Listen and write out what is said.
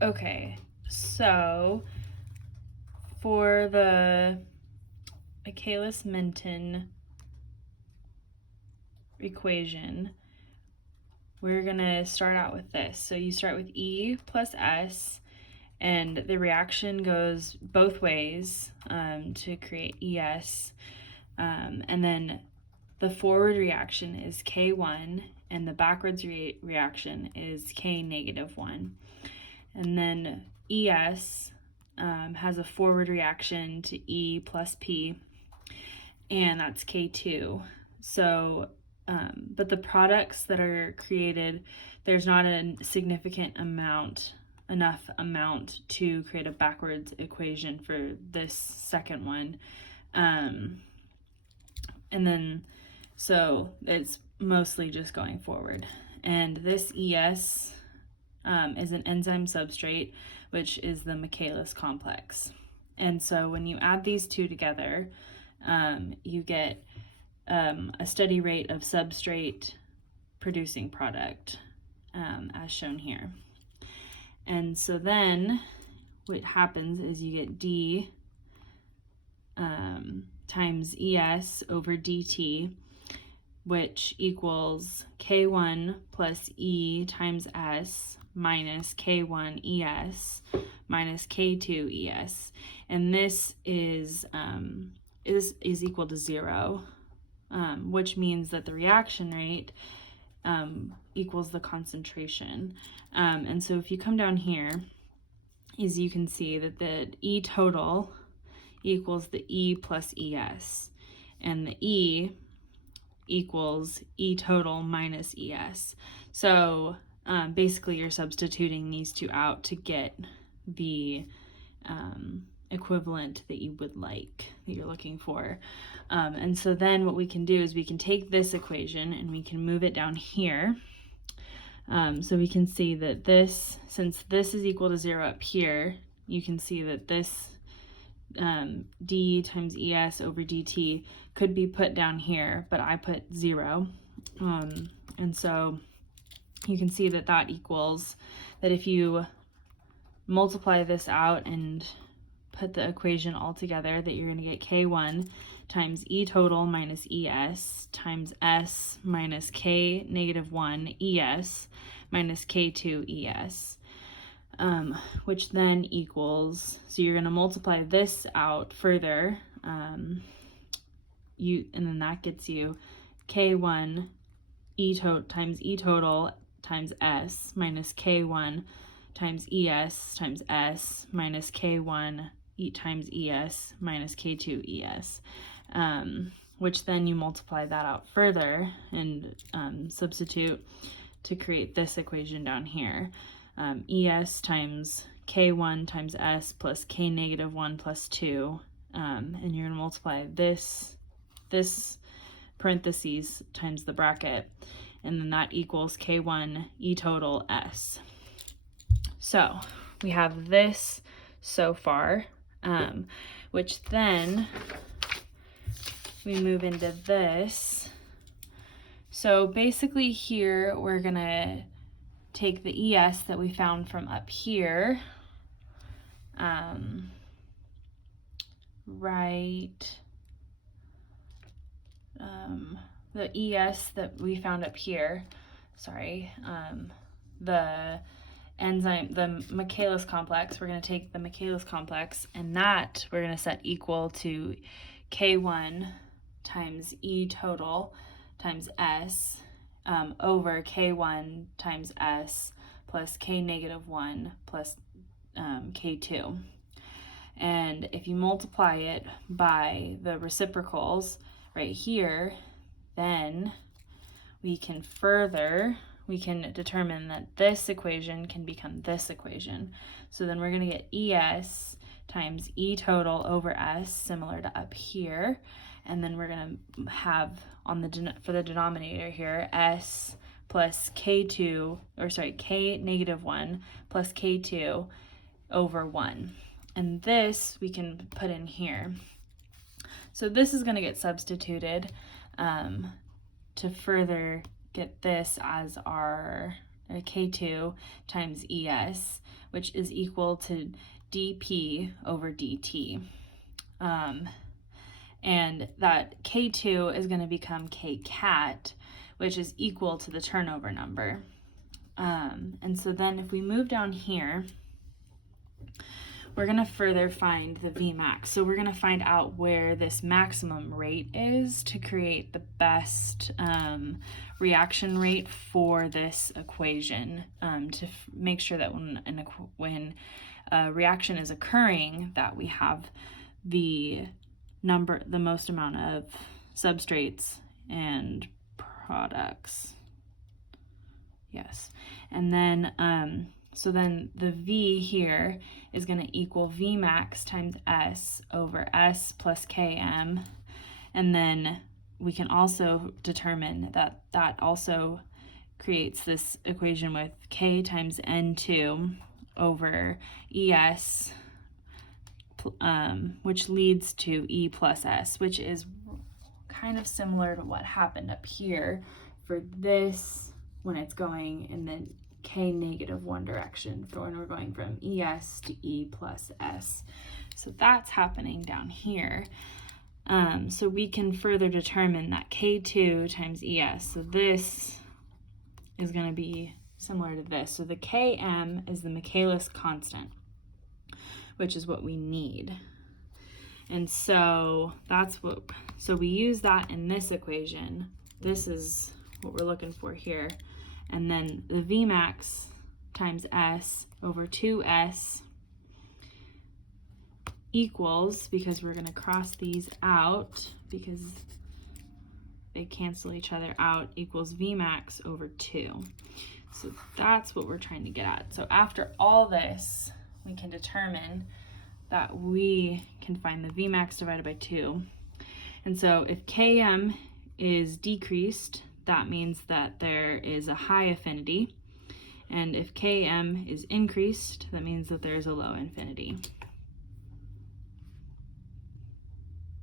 Okay, so for the michaelis menton equation, we're gonna start out with this. So you start with E plus S, and the reaction goes both ways to create ES. And then the forward reaction is K1, and the backwards reaction is K negative 1. And then ES has a forward reaction to E plus P, and that's K2. So, but the products that are created, there's not a significant enough amount to create a backwards equation for this second one. And then, so it's mostly just going forward. And this ES is an enzyme substrate, which is the michaelis complex. And so when you add these two together, you get a steady rate of substrate producing product, as shown here. And so then what happens is you get D times ES over DT, which equals K1 plus E times S minus K1 ES minus K2 ES. And this is equal to 0, which means that the reaction rate equals the concentration. And so if you come down here, as you can see that the E total equals the E plus ES, and the E equals E total minus ES. So basically you're substituting these two out to get the equivalent that you would like, that you're looking for. And so then what we can do is we can take this equation and we can move it down here. So we can see that this, since this is equal to 0 up here, you can see that this D times ES over DT could be put down here, but I put 0. And so you can see that that equals, that if you multiply this out and put the equation all together, that you're going to get K1 times E total minus ES times S minus K negative 1 ES minus K2 ES. Which then equals, so you're going to multiply this out further, and then that gets you K1 times E total times S minus K1 times ES times S minus K1 times ES minus K2 ES, which then you multiply that out further and substitute to create this equation down here. ES times K1 times S plus K negative 1 plus 2, and you're going to multiply this parentheses times the bracket, and then that equals K1 E total S. So we have this so far, which then we move into this. So basically here we're going to take the ES that we found from up here, the ES that we found up here, the enzyme, the michaelis complex, we're going to take the michaelis complex, and that we're going to set equal to K1 times E total times S over K1 times S plus K negative 1 plus K2. And if you multiply it by the reciprocals right here, then we can determine that this equation can become this equation. So then we're going to get ES times E total over S, similar to up here. And then we're going to have for the denominator here, S plus K2, K negative 1 plus K2 over 1. And this we can put in here. So this is going to get substituted to further get this as our K2 times ES, which is equal to dP over dt. And that K2 is going to become Kcat, which is equal to the turnover number. And so then if we move down here, we're going to further find the Vmax. So we're going to find out where this maximum rate is to create the best reaction rate for this equation, to make sure that when a reaction is occurring, that we have the most amount of substrates and products. Yes. And then so then the V here is going to equal Vmax times S over S plus Km. And then we can also determine that that also creates this equation with K times N2 over ES, which leads to E plus S, which is kind of similar to what happened up here for this when it's going in the K negative one direction, for when we're going from ES to E plus S. So that's happening down here. So we can further determine that K2 times ES. So this is going to be similar to this. So the Km is the michaelis constant, which is what we need. And so so we use that in this equation. This is what we're looking for here. And then the Vmax times S over 2S equals, because we're going to cross these out because they cancel each other out, equals Vmax over 2. So that's what we're trying to get at. So after all this, we can determine that we can find the Vmax divided by 2. And so if Km is decreased, that means that there is a high affinity. And if Km is increased, that means that there's a low affinity.